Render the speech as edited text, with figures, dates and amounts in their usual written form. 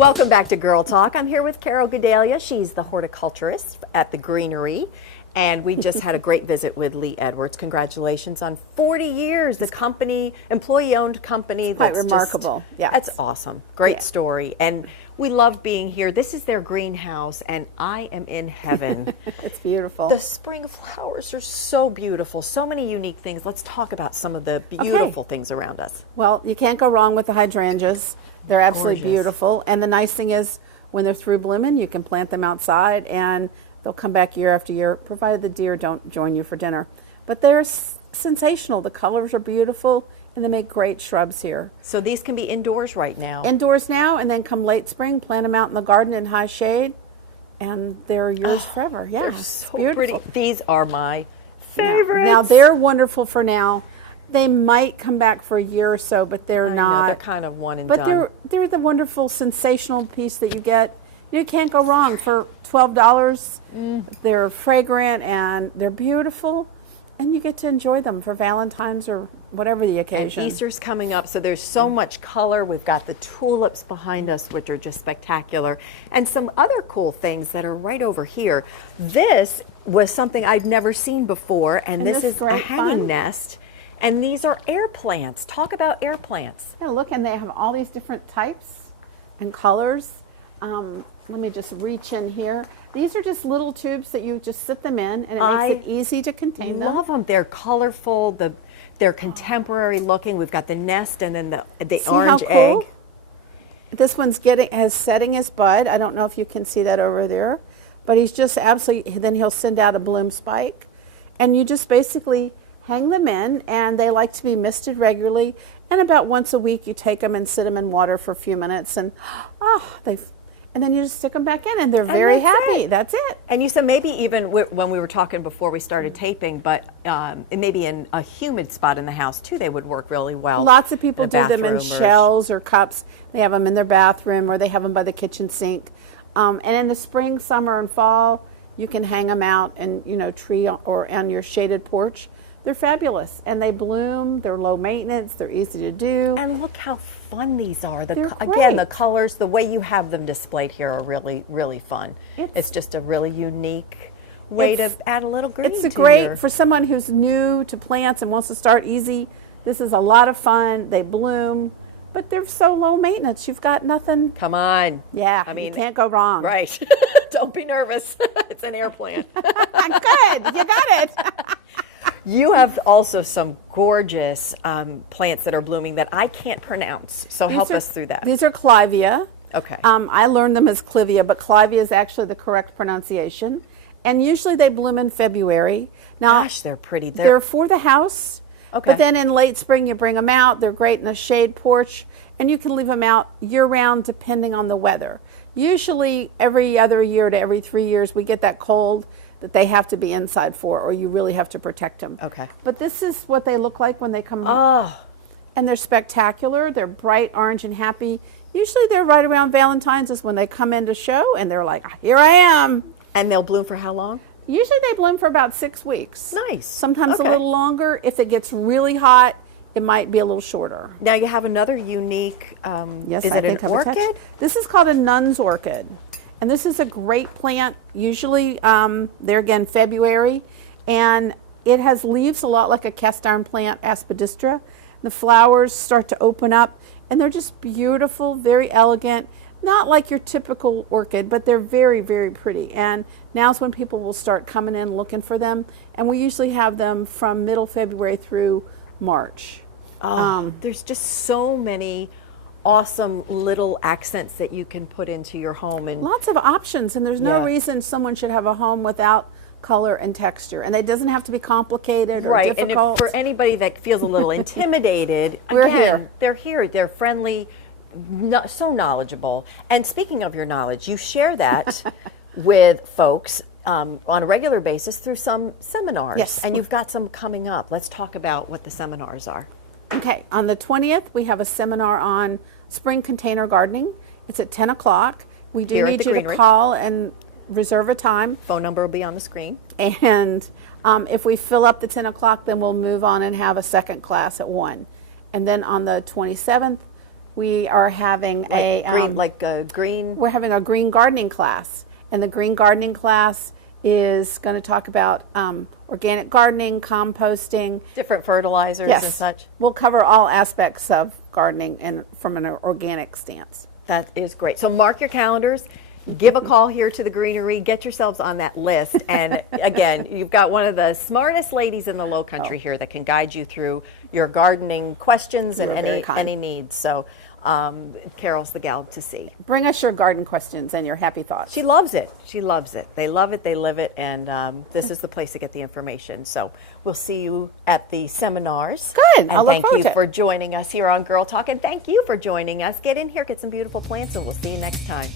Welcome back to Girl Talk. I'm here with Carol Guedalia. She's the horticulturist at the Greenery. And we just had a great visit with Lee Edwards. Congratulations on 40 years. The company, employee-owned company. Quite remarkable. Yeah, that's awesome. Great story. And we love being here. This is their greenhouse, and I am in heaven. It's beautiful. The spring flowers are so beautiful. So many unique things. Let's talk about some of the beautiful things around us. Well, you can't go wrong with the hydrangeas. They're absolutely beautiful. And the nice thing is, when they're through blooming, you can plant them outside, and they'll come back year after year, provided the deer don't join you for dinner. But they're sensational. The colors are beautiful, and they make great shrubs here. So these can be indoors right now. Indoors now, and then come late spring, plant them out in the garden in high shade, and they're yours forever. Yeah, they're so pretty. These are my favorites. Now, they're wonderful for now. They might come back for a year or so, but they're not. They're kind of one and done. But they're the wonderful, sensational piece that you get. You can't go wrong for $12. They're fragrant and they're beautiful, and you get to enjoy them for Valentine's or whatever the occasion. And Easter's coming up, so there's so much color. We've got the tulips behind us, which are just spectacular, and some other cool things that are right over here. This was something I'd never seen before, and this is a hanging nest. And these are air plants. Talk about air plants. Yeah, look, and they have all these different types and colors. Let me just reach in here. These are just little tubes that you just sit them in, and it makes it easy to contain them. I love them. They're colorful. They're contemporary looking. We've got the nest and then the orange egg. This one's has setting his bud. I don't know if you can see that over there, but he's just absolutely. Then he'll send out a bloom spike, and you just basically hang them in, and they like to be misted regularly. And about once a week, you take them and sit them in water for a few minutes, and and then you just stick them back in, and they're very happy. That's it. And you said maybe even when we were talking before we started taping, but maybe in a humid spot in the house too, they would work really well. Lots of people do them in shells or cups. They have them in their bathroom, or they have them by the kitchen sink. And in the spring, summer, and fall, you can hang them out in tree or on your shaded porch. They're fabulous, and they bloom. They're low maintenance. They're easy to do. And look how fun these are. Again, the colors, the way you have them displayed here are really, really fun. It's just a really unique way to add a little green. It's great for someone who's new to plants and wants to start easy. This is a lot of fun. They bloom, but they're so low maintenance. You've got nothing. Come on. Yeah, I mean, you can't go wrong. Right. Don't be nervous. It's an air plant. Good. You got it. You have also some gorgeous plants that are blooming that I can't pronounce, so help us through that. These are clivia. Okay. I learned them as clivia, but clivia is actually the correct pronunciation. And usually they bloom in February. Now, gosh, they're pretty. They're for the house. Okay. But then in late spring, you bring them out. They're great in a shade porch, and you can leave them out year-round depending on the weather. Usually every other year to every 3 years, we get that cold that they have to be inside for, or you really have to protect them. Okay. But this is what they look like when they come home. And they're spectacular. They're bright orange and happy. Usually they're right around Valentine's is when they come in to show, and they're like, here I am. And they'll bloom for how long? Usually they bloom for about 6 weeks. Nice. Sometimes a little longer. If it gets really hot, it might be a little shorter. Now you have another unique, is it an orchid? This is called a nun's orchid. And this is a great plant. Usually, they're again February, and it has leaves a lot like a cast iron plant, aspidistra. The flowers start to open up, and they're just beautiful, very elegant. Not like your typical orchid, but they're very, very pretty. And now's when people will start coming in looking for them. And we usually have them from middle February through March. There's just so many awesome little accents that you can put into your home, and lots of options, and there's no reason someone should have a home without color and texture, and it doesn't have to be complicated or difficult. And for anybody that feels a little intimidated, here. They're here. They're friendly, so knowledgeable. And speaking of your knowledge, you share that with folks on a regular basis through some seminars. Yes. And you've got some coming up. Let's talk about what the seminars are. Okay, on the 20th, we have a seminar on spring container gardening. It's at 10 o'clock. We do need you to call and reserve a time. Phone number will be on the screen. And if we fill up the 10 o'clock, then we'll move on and have a second class at 1. And then on the 27th, we are having green. We're having a green gardening class, and the green gardening class is going to talk about organic gardening, composting, Different fertilizers and such. We'll cover all aspects of gardening and from an organic stance. That is great. So mark your calendars. Give a call here to the Greenery. Get yourselves on that list. And again, you've got one of the smartest ladies in the Low Country here that can guide you through your gardening questions and any needs. So Carol's the gal to see. Bring us your garden questions and your happy thoughts. She loves it. She loves it. They love it. They live it. And this is the place to get the information. So we'll see you at the seminars. Good. And I'll look thank forward you to it. for joining us here on Girl Talk. And thank you for joining us. Get in here, get some beautiful plants, and we'll see you next time.